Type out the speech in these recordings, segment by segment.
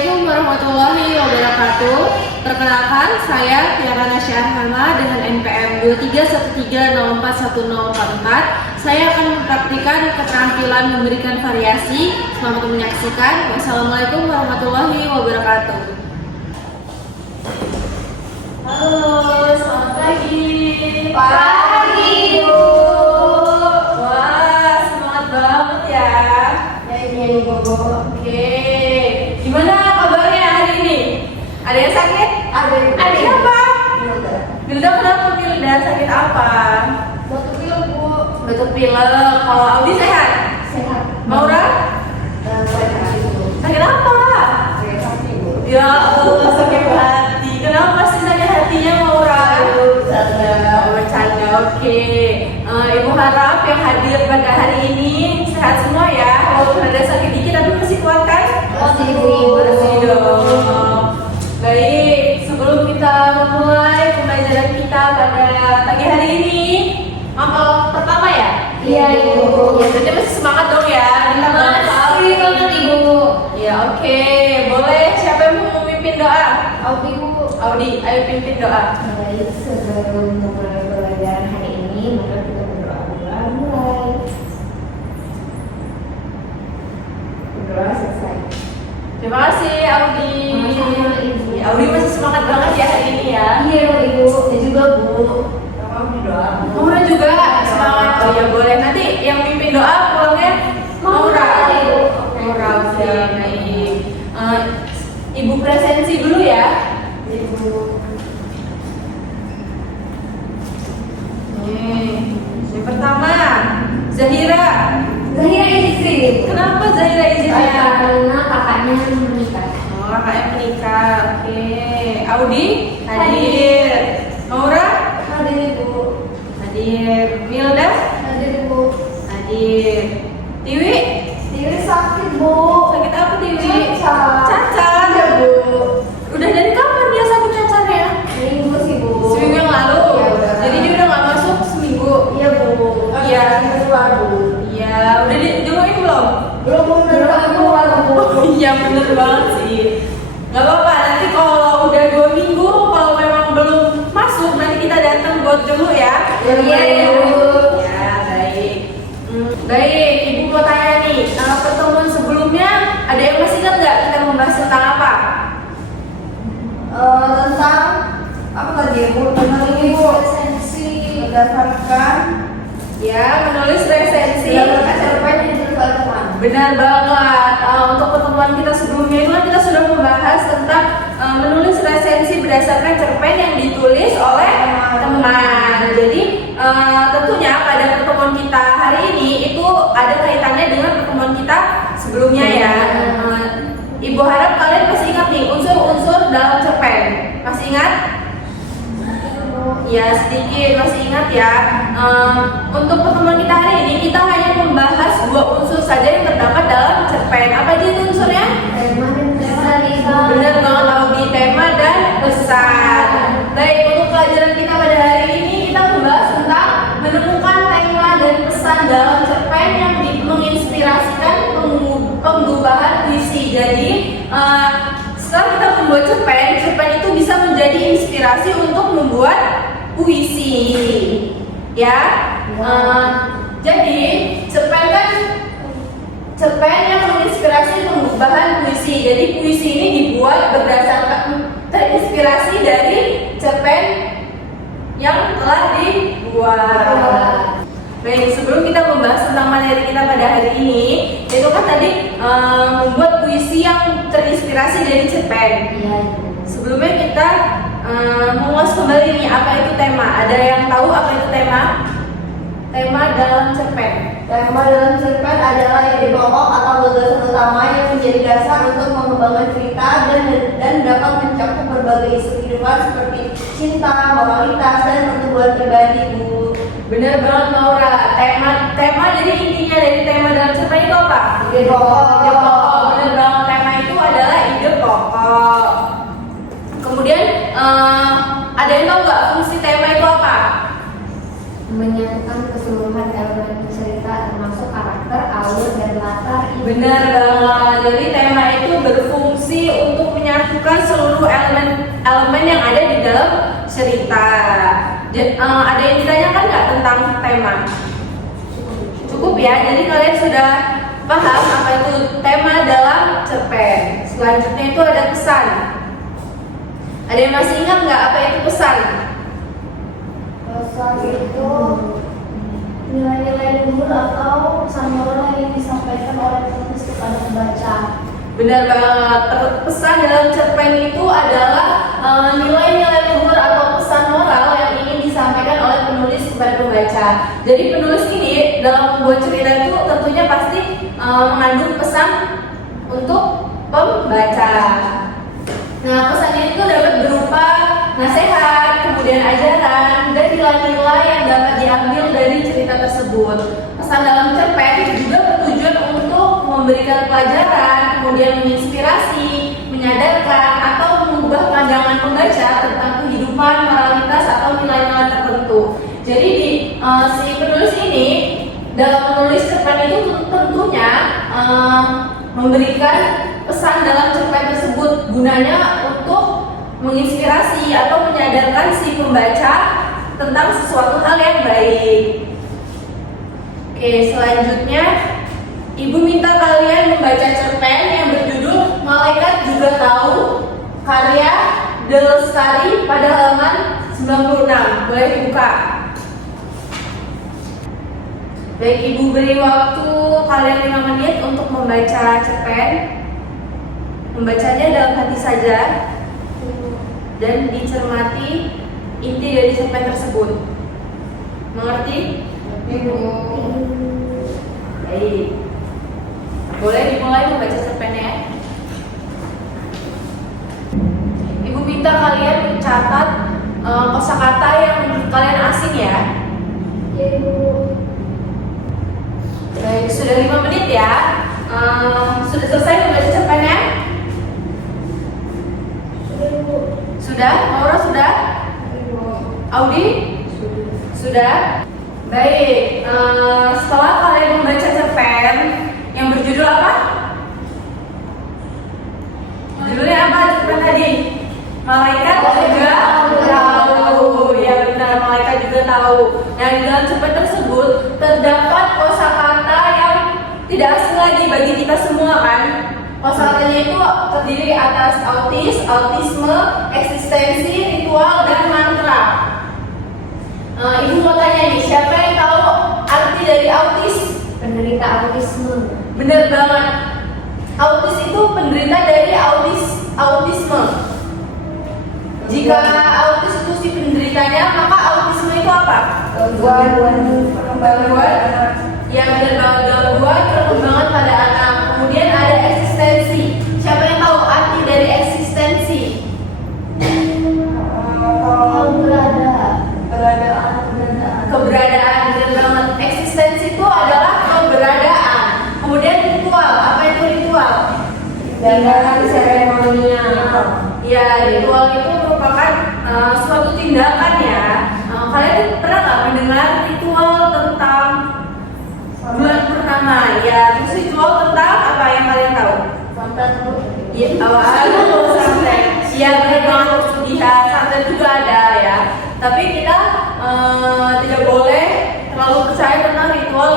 Assalamualaikum warahmatullahi wabarakatuh. Perkenalkan, saya Tiara Nasya Arhama dengan NPM 2313041044. Saya akan mempraktikkan keterampilan memberikan variasi. Selamat menyaksikan. Wassalamualaikum warahmatullahi wabarakatuh. Halo, selamat pagi. Pagi, Bu. Wah, semangat banget ya. Ini Bu. Oke, gimana kabarnya hari ini? Ada yang sakit? Ada Siapa? Milda. Milda, kenapa Milda? Sakit apa? Batuk pilek, Bu. Batuk pilek. Kalau Audi sehat? Sehat. Maura? Sakit hati, Bu. Sakit apa? Sakit hati, Bu. Ya Allah, sakit hati. Kenapa sih sakit hatinya Maura? Bercanda, oke. Ibu harap yang hadir pada hari ini sehat semua ya. Walaupun ada sakit dikit tapi masih kuat kan? Masih, Bu. Masih dong. Baik, sebelum kita memulai pembelajaran kita pada pagi hari ini, mapel pertama ya? Iya, Ibu. Jadi masih semangat dong ya? Minta maaf. Makasih banget, Ibu. Ya oke, boleh. Siapa yang mau memimpin doa? Audi, Bu. Audi, ayo pimpin doa. Baik, sebelum memulai pelajaran hari ini, maka kita berdoa dulu. Mulai. Berdoa selesai. Terima kasih Audi. Sama-sama, Ibu. Ya, Audi masih semangat banget ya hari ini ya. Iya, Ibu. Dan juga, Bu. Kamu berdoa. Maura juga semangat. Oh ya boleh. Nanti yang mimpin doa pulangnya Maura. Ibu. Maura, oke, baik. Ibu presensi dulu ya. Ibu. Yang pertama, Zahira. Zahira istri. Kenapa Zahira izinnya? Karena kakaknya menikah. Oh, kakaknya menikah. Oke. Audi hadir. Maura Hadir, Ibu. hadir. Milda Hadir, Ibu. hadir. Tiwi Tiwi sakit, Bu. sakit apa Tiwi? Cacat. Cacat. Iya, Bu. Udah dari kapan dia sakit cacatnya? Minggu sih, Bu. Seminggu yang lalu. Iya, udah. Jadi dia udah nggak masuk seminggu. Iya, Bu. Iya. Keluar, Bu. Iya. Udah dijenguk belum? Belum keluar, Bu. Oh iya bener banget sih. Gak apa-apa, nanti kalau udah 2 minggu, kalau memang belum masuk, nanti kita datang buat jenguk ya. Iya, Bu. Ya, baik. Baik, Ibu mau tanya nih, pertemuan sebelumnya ada yang masih ingat nggak kita membahas tentang apa? Tentang apa tadi, Bu? Tentang ini, Bu. Berdasarkan Ya, menulis resensi. berdasarkan cerpen yang ditulis oleh teman. Benar banget. Untuk pertemuan kita sebelumnya itu kan kita sudah membahas tentang menulis resensi berdasarkan cerpen yang ditulis oleh teman. Jadi tentunya pada pertemuan kita hari ini itu ada kaitannya dengan pertemuan kita sebelumnya ya. Ibu harap kalian masih ingat nih unsur-unsur dalam cerpen. Masih ingat? Ya sedikit masih ingat ya. Untuk pertemuan kita hari ini kita hanya membahas 2 unsur saja yang terdapat dalam cerpen. Apa aja itu unsurnya? Tema dan pesan, Ibu. Benar banget Audi, tema dan pesan. Baik, untuk pelajaran kita pada hari ini kita membahas tentang menemukan tema dan pesan dalam cerpen yang menginspirasikan penggubahan puisi. Jadi setelah kita membuat cerpen itu bisa menjadi inspirasi untuk membuat puisi, ya. Jadi cerpen yang menginspirasi penggubahan puisi. Jadi puisi ini dibuat berdasarkan terinspirasi dari cerpen yang telah dibuat. Baik, sebelum kita membahas tentang materi kita pada hari ini, itu kan tadi membuat puisi yang terinspirasi dari cerpen. Iya, Ibu. Sebelumnya kita mengulas kembali nih apa itu tema. Ada yang tahu apa itu tema? Tema dalam cerpen. Tema dalam cerpen adalah ide pokok atau gagasan utama yang menjadi dasar untuk mengembangkan cerita dan dapat mencakup berbagai isu kehidupan seperti cinta, moralitas, dan pertumbuhan pribadi, Bu. Benar banget Maura. Tema jadi intinya dari tema dalam cerpen itu apa? Ide pokok. Ide pokok. Benar banget, tema itu adalah ide pokok. Kemudian ada yang tahu nggak fungsi tema itu apa? Menyatukan keseluruhan elemen cerita termasuk karakter, alur, dan latar. Benar banget. Jadi tema itu berfungsi untuk mencantumkan seluruh elemen yang ada di dalam cerita. Ada yang ditanyakan nggak tentang tema? Cukup ya, jadi kalian sudah paham apa itu tema dalam cerpen. Selanjutnya itu ada pesan. Ada yang masih ingat nggak apa itu pesan? Pesan itu nilai-nilai luhur atau pesan moral yang disampaikan oleh penulis kepada pembaca. Benar banget. Pesan dalam cerpen itu adalah nilai-nilai luhur atau pesan moral yang ingin disampaikan oleh penulis kepada pembaca. Jadi penulis ini dalam membuat cerita itu tentunya pasti mengandung pesan untuk pembaca. Nah, pesannya itu dapat berupa nasihat, kemudian ajaran, dan nilai-nilai yang dapat diambil dari cerita tersebut. Pesan dalam cerpen juga bertujuan untuk memberikan pelajaran, kemudian menginspirasi, menyadarkan, atau mengubah pandangan pembaca tentang kehidupan, moralitas, atau nilai-nilai tertentu. Jadi si penulis ini dalam menulis cerpen itu tentunya memberikan pesan dalam cerpen tersebut, gunanya untuk menginspirasi atau menyadarkan si pembaca tentang sesuatu hal yang baik. Oke, selanjutnya Ibu minta kalian membaca cerpen yang berjudul Malaikat Juga Tahu, karya De Lestari, pada halaman 96. Boleh dibuka. Baik, Ibu beri waktu kalian 5 menit untuk membaca cerpen. Membacanya dalam hati saja dan dicermati inti dari cerpen tersebut. Mengerti? Baik. Boleh dimulai membaca cerpennya. Ibu minta kalian mencatat kosakata yang menurut kalian asing ya. Ya, Ibu. Baik, sudah 5 menit ya. Sudah selesai membaca cerpennya? Sudah, Ibu. Sudah? Maura sudah? Ibu. Audi? Sudah? Baik, setelah kalian membaca cerpen yang berjudul apa? Judulnya apa cerpen tadi? Malaikat Juga Tahu. Ya benar, Malaikat Juga Tahu. Nah, di dalam cerpen tersebut terdapat kosakata yang tidak asing lagi bagi kita semua kan. Kosakatanya itu terdiri atas autis, autisme, eksistensi, ritual, dan mantra. Ibu mau tanya nih, siapa yang tahu arti dari autis? Penderita autisme. Bener banget. Autis itu penderita dari autisme. Jika autis itu si penderitanya, maka autisme itu apa? Gangguan perkembangan. Ya benar banget, gangguan perkembangan pada anak. Kemudian ada eksistensi. Siapa yang tahu arti dari eksistensi? Keberadaan, benar banget. Eksistensi itu adalah keberadaan. Kemudian ritual, apa itu ritual? Tindakan seremonial. Ya, ritual itu merupakan suatu tindakan ya. Kalian pernah nggak mendengar ritual tentang bulan purnama? Ya, terus ritual tentang apa yang kalian tahu? Santet. Ya, santet. Ya, benar banget. Ya, santet juga ada ya. Tapi kita tidak boleh terlalu percaya tentang ritual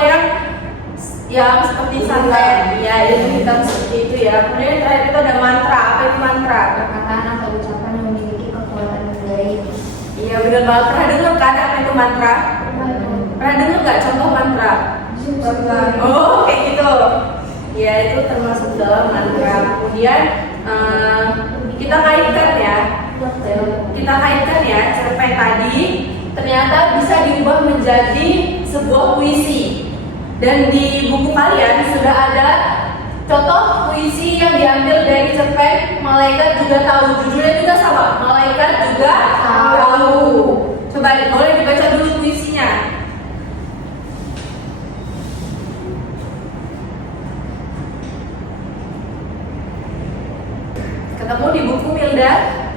yang seperti santet. Ya, itu kita seperti itu ya. Kemudian terakhir itu ada mantra. Apa itu mantra? Perkataan atau ucapan yang memiliki kekuatan yang baik. Iya, benar banget. Pernah dengar kan apa itu mantra? Pernah dengar nggak contoh mantra? Oh, kayak gitu. Ya, itu termasuk dalam mantra. Kemudian kita kaitkan ya cerpen tadi ternyata bisa diubah menjadi sebuah puisi. Dan di buku kalian sudah ada contoh puisi yang diambil dari cerpen Malaikat Juga Tahu. Judulnya juga sama, Malaikat Juga Tahu. Coba boleh dibaca dulu puisinya. Ketemu di buku Milda?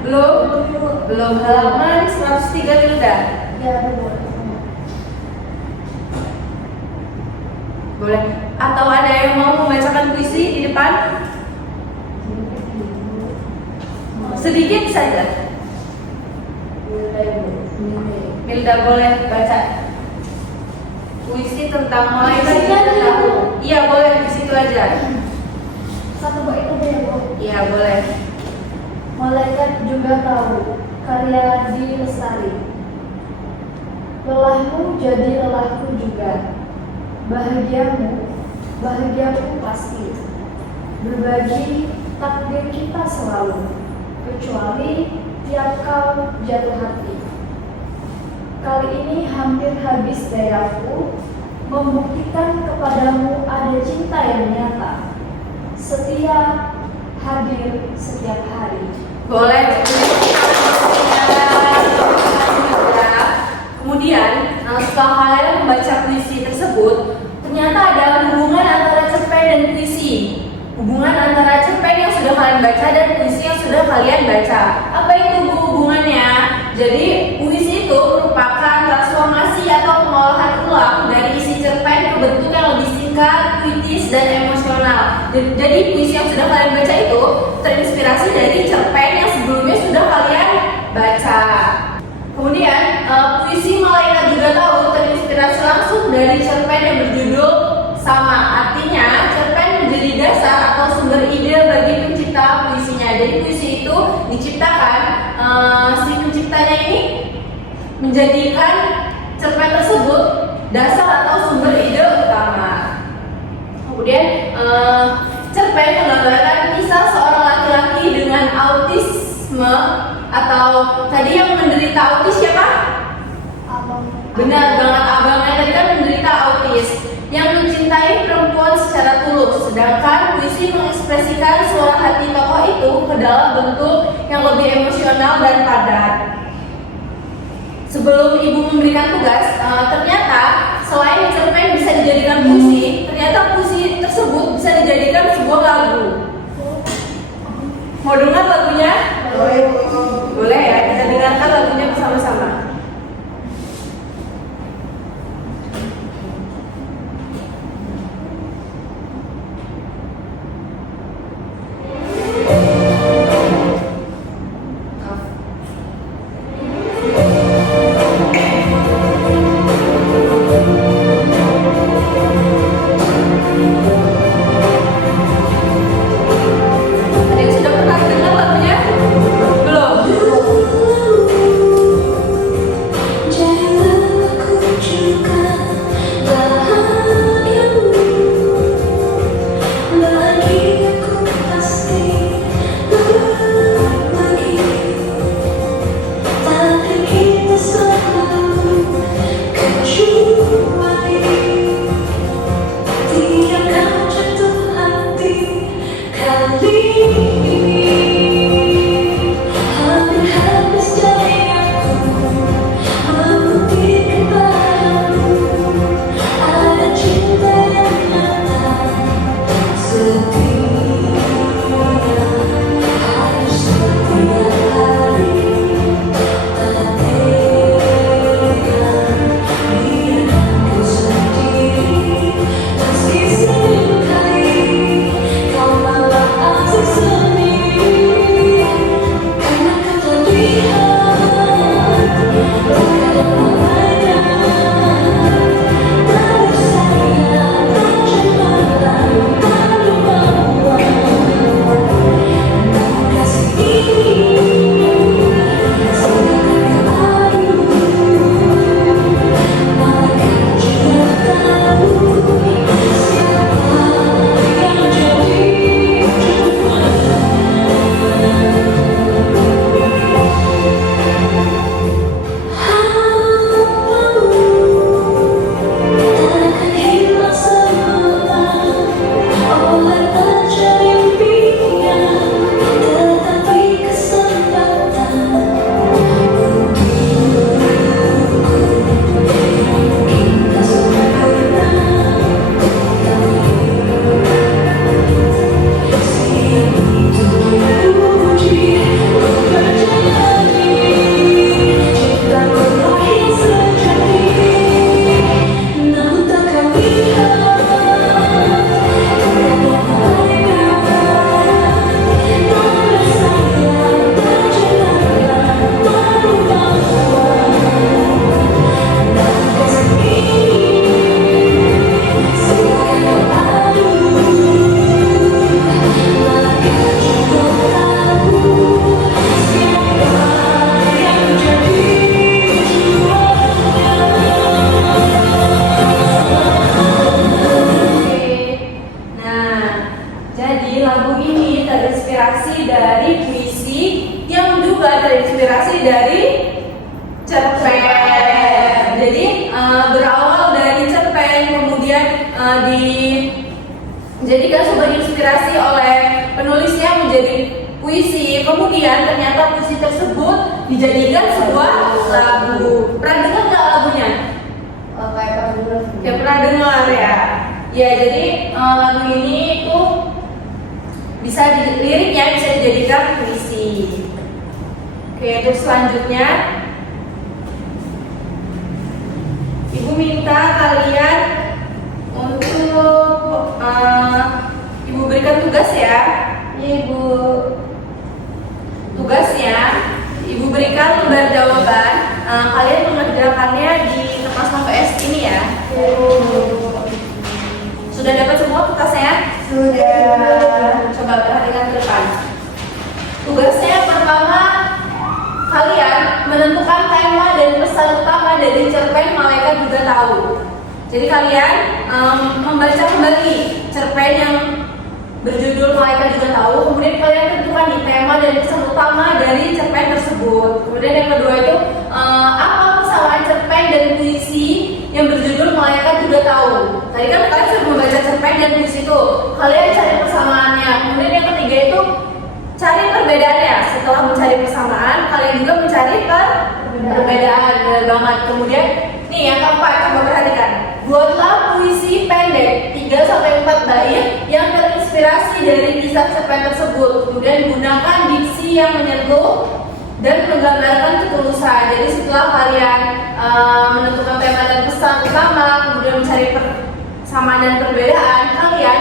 Belum. Halaman 103 Milda. Ya, boleh. Boleh. Atau ada yang mau membacakan puisi di depan? Sedikit saja. Milda boleh baca puisi tentang malaikat. Iya boleh, di situ aja. Satu bait aja ya, Bu. Iya boleh. Malaikat juga tahu, karya di Lestari. Lelahmu jadi lelahku juga. Bahagiamu pasti. Berbagi takdir kita selalu, kecuali tiap kau jatuh hati. Kali ini hampir habis dayaku membuktikan kepadamu ada cinta yang nyata, setia, hadir setiap hari. Boleh. Kemudian setelah kalian membaca puisi tersebut, ternyata ada hubungan antara cerpen dan puisi. Hubungan antara cerpen yang sudah kalian baca dan puisi yang sudah kalian baca. Apa itu hubungannya? Jadi puisi itu merupakan transformasi atau pengolahan ulang dari isi cerpen ke bentuk yang lebih singkat, puitis, dan emosional. Jadi puisi yang sudah kalian baca itu terinspirasi dari cerpen yang sebelumnya sudah kalian baca. Kemudian puisi Malaikat Juga Tahu terinspirasi langsung dari cerpen yang berjudul sama. Artinya cerpen menjadi dasar atau sumber ide bagi pencipta puisinya. Jadi puisi itu diciptakan, si penciptanya ini menjadikan cerpen tersebut dasar atau sumber ide utama. Kemudian cerpen menggambarkan kisah seorang laki-laki dengan autisme, atau tadi yang menderita autis siapa? Abang. Benar banget, abangnya tadi kan menderita autis yang mencintai perempuan secara tulus. Sedangkan puisi mengekspresikan suara hati tokoh itu ke dalam bentuk yang lebih emosional dan padat. Sebelum ibu memberikan tugas, ternyata selain cerpen bisa dijadikan puisi, ternyata puisi tersebut bisa dijadikan sebuah lagu. Mau dengar lagunya? Boleh ya, kita dengarkan lagunya bersama-sama. Ada yang sudah pernah dengar lagunya? Belum? dari puisi yang juga terinspirasi dari cerpen. Jadi berawal dari cerpen, kemudian dijadikan sumber inspirasi oleh penulisnya menjadi puisi. Kemudian ternyata puisi tersebut dijadikan sebuah lagu. Pernah dengar nggak lagunya? Kayak pernah dengar ya. Ya, jadi lagu ini itu liriknya bisa dijadikan puisi. Oke, terus selanjutnya Ibu minta kalian untuk Ibu berikan tugas ya. Ibu. Tugasnya Ibu berikan lembar jawaban. Kalian mengerjakannya di kertas PS ini ya. Sudah dapat semua kertasnya? Sudah. Coba perhatikan ke depan. Tugasnya pertama, kalian menentukan tema dan pesan utama dari cerpen Malaikat Juga Tahu. Jadi kalian membaca kembali cerpen yang berjudul Malaikat Juga Tahu. Kemudian kalian tentukan nih tema dan pesan utama dari cerpen tersebut. Kemudian yang kedua itu apa persamaan cerpen dan puisi yang berjudul Malaikat Juga Tahu. Tadi kan kalian sudah membaca cerpen dan puisi itu. Kalian cari persamaannya. Kemudian yang ketiga itu cari perbedaannya. Setelah mencari persamaan, kalian juga mencari perbedaan. Benar banget. Kemudian nih yang keempat, coba perhatikan. Buatlah puisi pendek 3-4 bait yang terinspirasi dari kisah cerpen tersebut. Kemudian gunakan diksi yang menyentuh dan menggambarkan ketulusan. Jadi setelah kalian menentukan tema dan pesan utama, kemudian mencari persamaan dan perbedaan, kalian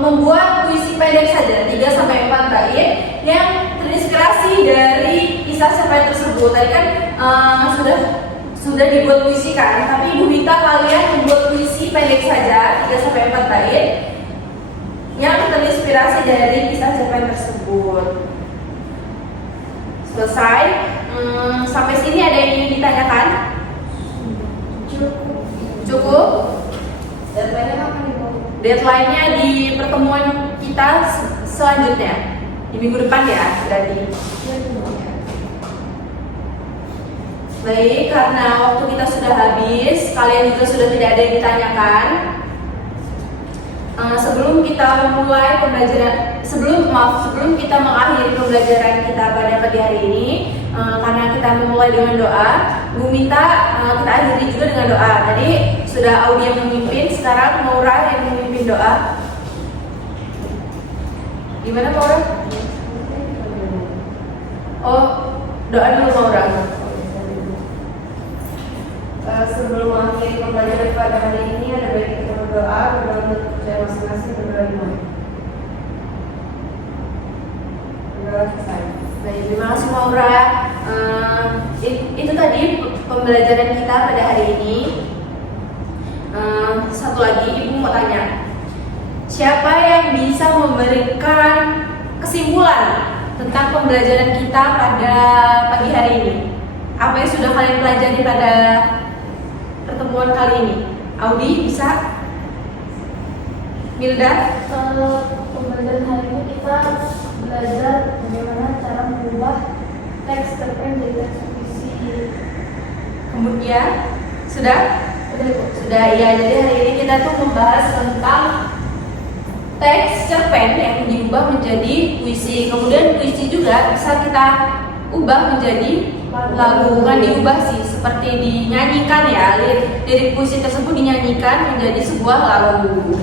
membuat puisi pendek saja 3-4 bait yang terinspirasi dari kisah cerpen tersebut. Tadi kan sudah dibuat puisi kan, tapi Ibu minta kalian membuat puisi pendek saja 3-4 bait yang terinspirasi dari kisah cerpen tersebut. Selesai. Sampai sini ada yang ingin ditanyakan? Cukup? Deadline-nya kapan Ibu? Deadline-nya di pertemuan kita selanjutnya di minggu depan ya, berarti. Baik, karena waktu kita sudah habis, kalian juga sudah tidak ada yang ditanyakan. Sebelum kita memulai pembelajaran, sebelum kita mengakhiri pembelajaran kita pada pagi hari ini, karena kita memulai dengan doa, Bu minta kita akhiri juga dengan doa. Tadi sudah Audi yang memimpin, sekarang Maura yang memimpin doa. Gimana Maura? Oh, doa dulu Maura. Sebelum akhir pembelajaran pada hari ini, ada baik kita berdoa untuk percaya masing-masing berdoa iman. Berdoa selesai. Baik, terima kasih Maura. Itu tadi pembelajaran kita pada hari ini. Satu lagi, Ibu mau tanya, siapa yang bisa memberikan kesimpulan tentang pembelajaran kita pada pagi hari ini? Apa yang sudah kalian pelajari pada pertemuan kali ini? Audi bisa? Milda? Pembelajaran hari ini kita belajar bagaimana cara mengubah teks cerpen jadi teks puisi. Kemudian sudah? Sudah ya. Jadi hari ini kita tuh membahas tentang teks cerpen yang diubah menjadi puisi. Kemudian puisi juga bisa kita ubah menjadi lagu, bukan diubah sih, seperti dinyanyikan ya. Lirik puisi tersebut dinyanyikan menjadi sebuah lagu.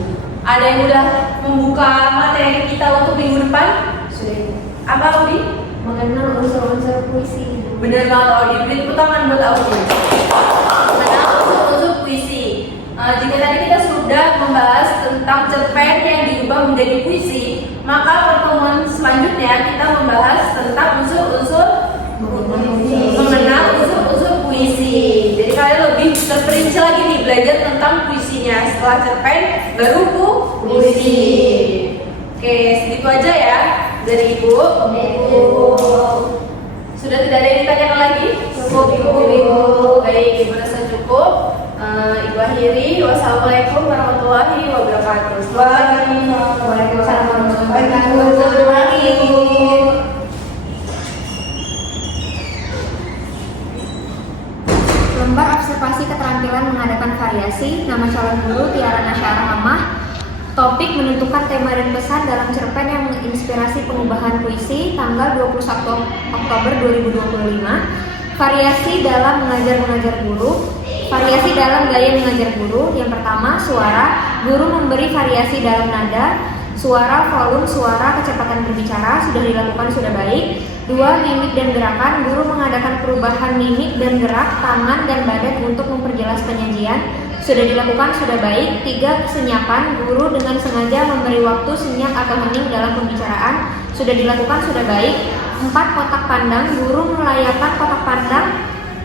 Ada yang udah membuka materi kita untuk minggu depan? Sudah. Apa Audi? Mengenal unsur-unsur puisi. Bener banget Audi, beri tepuk tangan buat Audi. Mengenal unsur-unsur puisi. Jika tadi kita sudah membahas tentang cerpen yang diubah menjadi puisi, maka pertemuan selanjutnya kita membahas tentang unsur-unsur mengenal unsur-unsur puisi. Jadi kalian lebih terperinci lagi nih belajar tentang puisinya. Setelah cerpen baru puisi. Oke, segitu aja ya dari Ibu. Sudah tidak ada yang ditanyakan lagi? Cukup Ibu. Baik, Ibu rasa cukup. Ibu akhiri. Wassalamualaikum warahmatullahi wabarakatuh. Waalaikumsalam warahmatullahi wabarakatuh. variasi. Nama calon guru Tiara Nasya Rahmah. Topik menentukan tema dan pesan dalam cerpen yang menginspirasi pengubahan puisi tanggal 21 Oktober 2025. Variasi dalam mengajar guru. Variasi dalam gaya mengajar guru. Yang pertama, suara. Guru memberi variasi dalam nada, suara, volume, suara, kecepatan berbicara sudah dilakukan sudah baik. 2. Mimik dan gerakan. Guru mengadakan perubahan mimik dan gerak tangan dan badan untuk memperjelas penyajian sudah dilakukan sudah baik. 3. Kesenyapan. Guru dengan sengaja memberi waktu senyap atau hening dalam pembicaraan sudah dilakukan sudah baik. 4. Kotak pandang. Guru melayakkan kotak pandang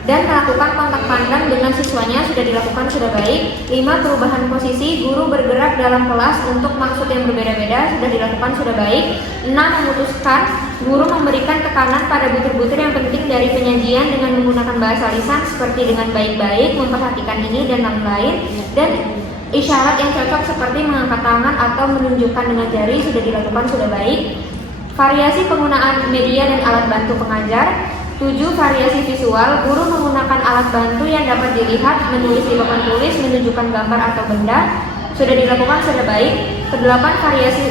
dan melakukan kontak pandang dengan siswanya sudah dilakukan sudah baik. 5. Perubahan posisi. Guru bergerak dalam kelas untuk maksud yang berbeda-beda sudah dilakukan sudah baik. 6. Memutuskan. Guru memberikan tekanan pada butir-butir yang penting dari penyajian dengan menggunakan bahasa lisan seperti dengan baik-baik, memperhatikan ini dan lain-lain, dan isyarat yang cocok seperti mengangkat tangan atau menunjukkan dengan jari sudah dilakukan sudah baik. Variasi penggunaan media dan alat bantu pengajar. 7. Variasi visual. Guru menggunakan alat bantu yang dapat dilihat, menulis di papan tulis, menunjukkan gambar atau benda sudah dilakukan sudah baik. 8. Variasi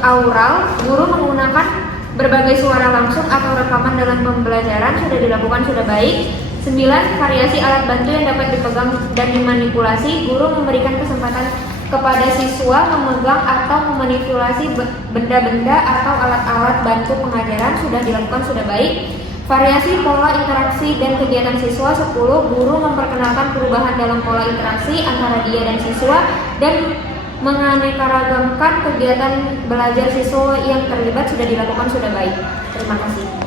aural. Guru menggunakan berbagai suara langsung atau rekaman dalam pembelajaran sudah dilakukan sudah baik. 9. Variasi alat bantu yang dapat dipegang dan dimanipulasi. Guru memberikan kesempatan kepada siswa memegang atau memanipulasi benda-benda atau alat-alat bantu pengajaran sudah dilakukan sudah baik. Variasi pola interaksi dan kegiatan siswa. 10. Guru memperkenalkan perubahan dalam pola interaksi antara dia dan siswa dan menganeka-ragamkan kegiatan belajar siswa yang terlibat sudah dilakukan sudah baik. Terima kasih.